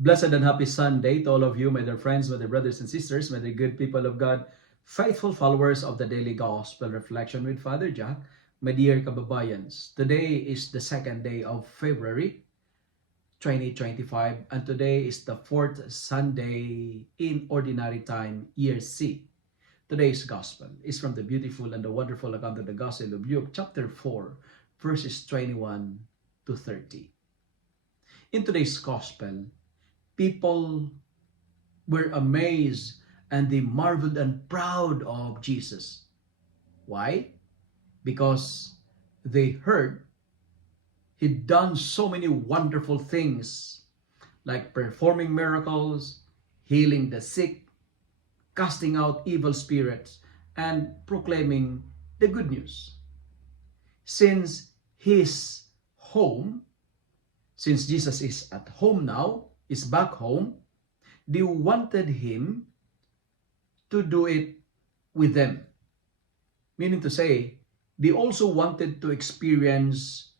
Blessed and happy Sunday to all of you, my dear friends, my dear brothers and sisters, my dear good people of God, faithful followers of the Daily Gospel Reflection with Father Jack, my dear kababayans. Today is the second day of February 2025, and today is the fourth Sunday in Ordinary Time, Year C. Today's Gospel is from the beautiful and the wonderful account of the Gospel of Luke, chapter 4, verses 21 to 30. In today's Gospel, people were amazed and they marveled and proud of Jesus. Why? Because they heard he'd done so many wonderful things like performing miracles, healing the sick, casting out evil spirits, and proclaiming the good news. Since his home, since Jesus is at home now, is back home, they wanted him to do it with them. Meaning to say, they also wanted to experience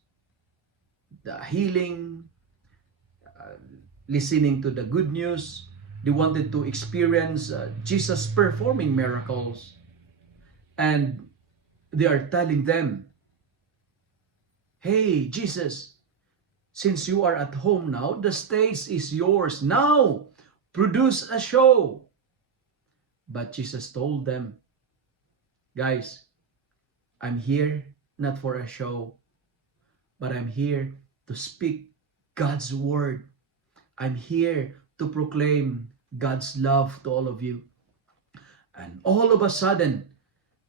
the healing, listening to the good news. They wanted to experience Jesus performing miracles. And they are telling them, hey, Jesus, since you are at home now, the stage is yours. Now, produce a show. But Jesus told them, guys, I'm here not for a show, but I'm here to speak God's word. I'm here to proclaim God's love to all of you. And all of a sudden,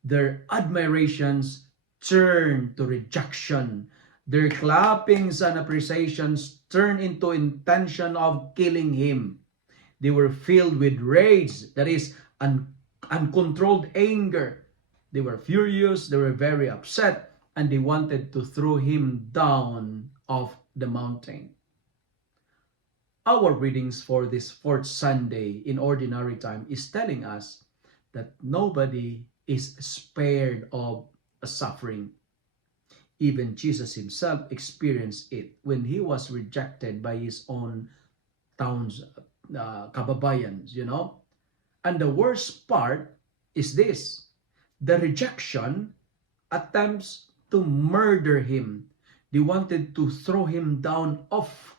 their admirations turn to rejection. Their clappings and appreciations turned into intention of killing him. They were filled with rage, that is, uncontrolled anger. They were furious, they were very upset, and they wanted to throw him down off the mountain. Our readings for this fourth Sunday in Ordinary Time is telling us that nobody is spared of suffering. Even Jesus himself experienced it when he was rejected by his own town's kababayans, And the worst part is this: the rejection attempts to murder him. They wanted to throw him down off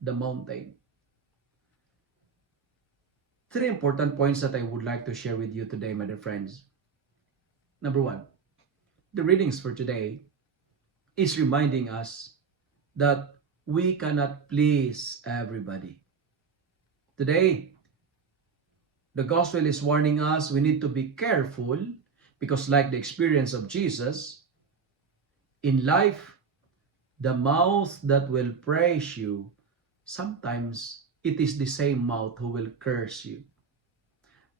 the mountain. Three important points that I would like to share with you today, my dear friends. Number one, the readings for today is reminding us that we cannot please everybody. Today, the gospel is warning us we need to be careful because, like the experience of Jesus, in life, the mouth that will praise you, sometimes it is the same mouth who will curse you.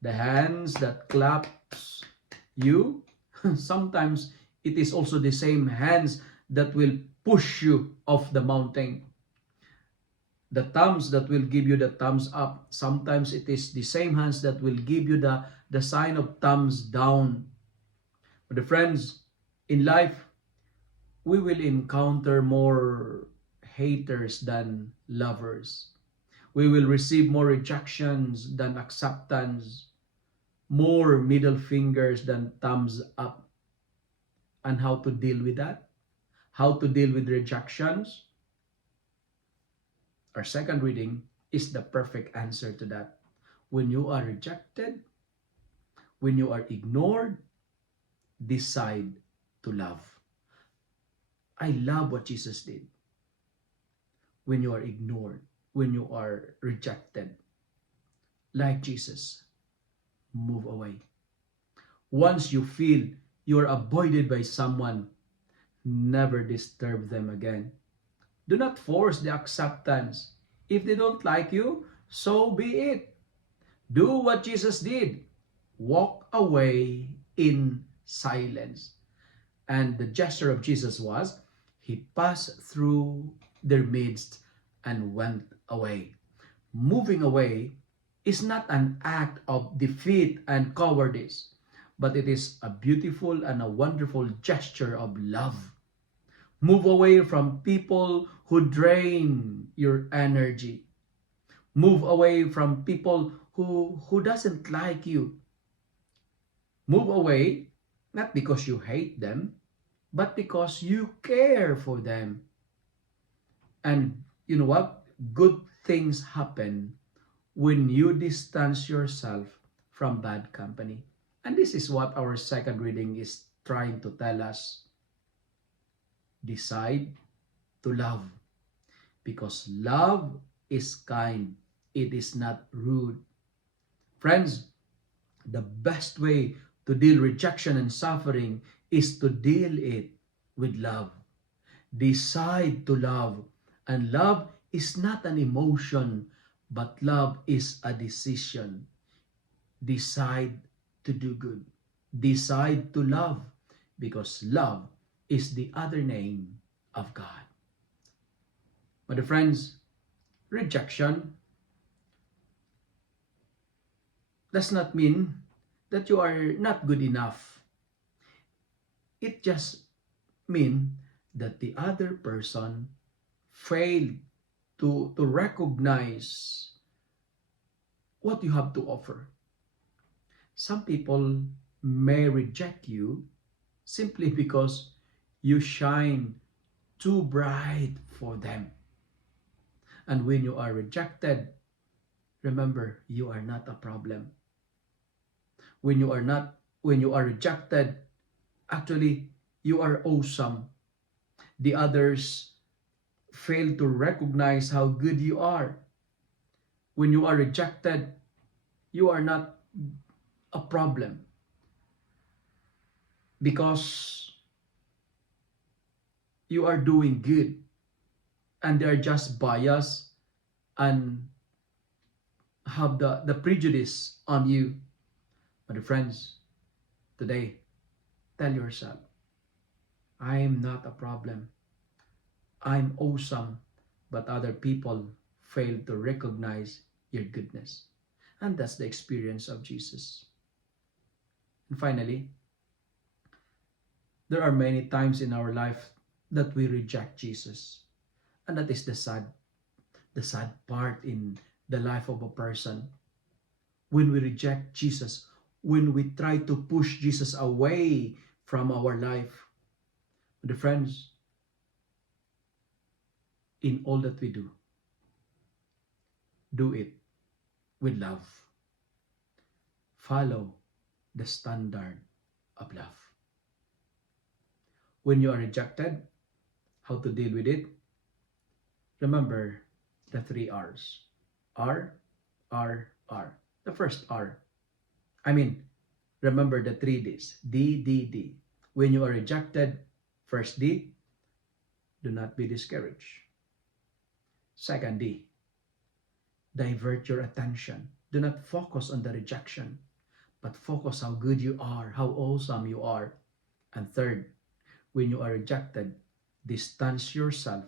The hands that claps you, sometimes it is also the same hands that will push you off the mountain. The thumbs that will give you the thumbs up, sometimes it is the same hands that will give you the sign of thumbs down. But the friends, in life, we will encounter more haters than lovers. We will receive more rejections than acceptance, more middle fingers than thumbs up. And how to deal with that? How to deal with rejections? Our second reading is the perfect answer to that. When you are rejected, when you are ignored, decide to love. I love what Jesus did. When you are ignored, when you are rejected, like Jesus, move away. Once you feel you are avoided by someone, never disturb them again. Do not force the acceptance. If they don't like you, so be it. Do what Jesus did. Walk away in silence. And the gesture of Jesus was, he passed through their midst and went away. Moving away is not an act of defeat and cowardice, but it is a beautiful and a wonderful gesture of love. Move away from people who drain your energy. Move away from people who doesn't like you. Move away, not because you hate them, but because you care for them. And you know what? Good things happen when you distance yourself from bad company. And this is what our second reading is trying to tell us. Decide to love, because love is kind. It is not rude. Friends, the best way to deal rejection and suffering is to deal it with love. Decide to love. And love is not an emotion, but love is a decision. Decide to do good. Decide to love, because love is the other name of God. My dear friends, rejection does not mean that you are not good enough. It just means that the other person failed to recognize what you have to offer. Some people may reject you simply because you shine too bright for them. And when you are rejected, remember, you are not a problem. When you are rejected, actually, you are awesome. The others fail to recognize how good you are. When you are rejected, you are not a problem, because you are doing good, and they're just biased and have the prejudice on you. But friends, today, tell yourself, I am not a problem. I'm awesome, but other people fail to recognize your goodness. And that's the experience of Jesus. And finally, there are many times in our life that we reject Jesus. And that is the sad part in the life of a person. When we reject Jesus, when we try to push Jesus away from our life. But friends, in all that we do it with love. Follow the standard of love. When you are rejected, how to deal with it? Remember the 3 R's. R, R, R. The first R. Remember the 3 D's. D, D, D. When you are rejected, first D, do not be discouraged. Second D, divert your attention. Do not focus on the rejection, but focus how good you are, how awesome you are. And third, when you are rejected, distance yourself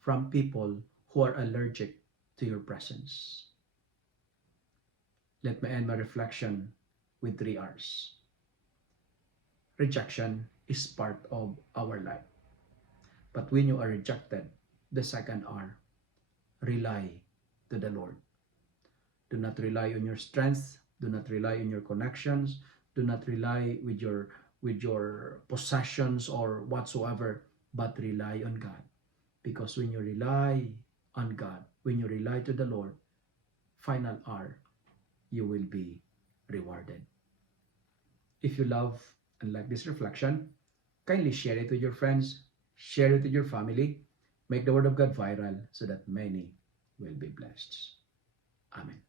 from people who are allergic to your presence. Let me end my reflection with 3 R's. Rejection is part of our life. But when you are rejected, the second R, rely to the Lord. Do not rely on your strength. Do not rely on your connections. Do not rely with your possessions or whatsoever, but rely on God. Because when you rely on God, when you rely to the Lord, final R, you will be rewarded. If you love and like this reflection, kindly share it with your friends, share it with your family, make the Word of God viral so that many will be blessed. Amen.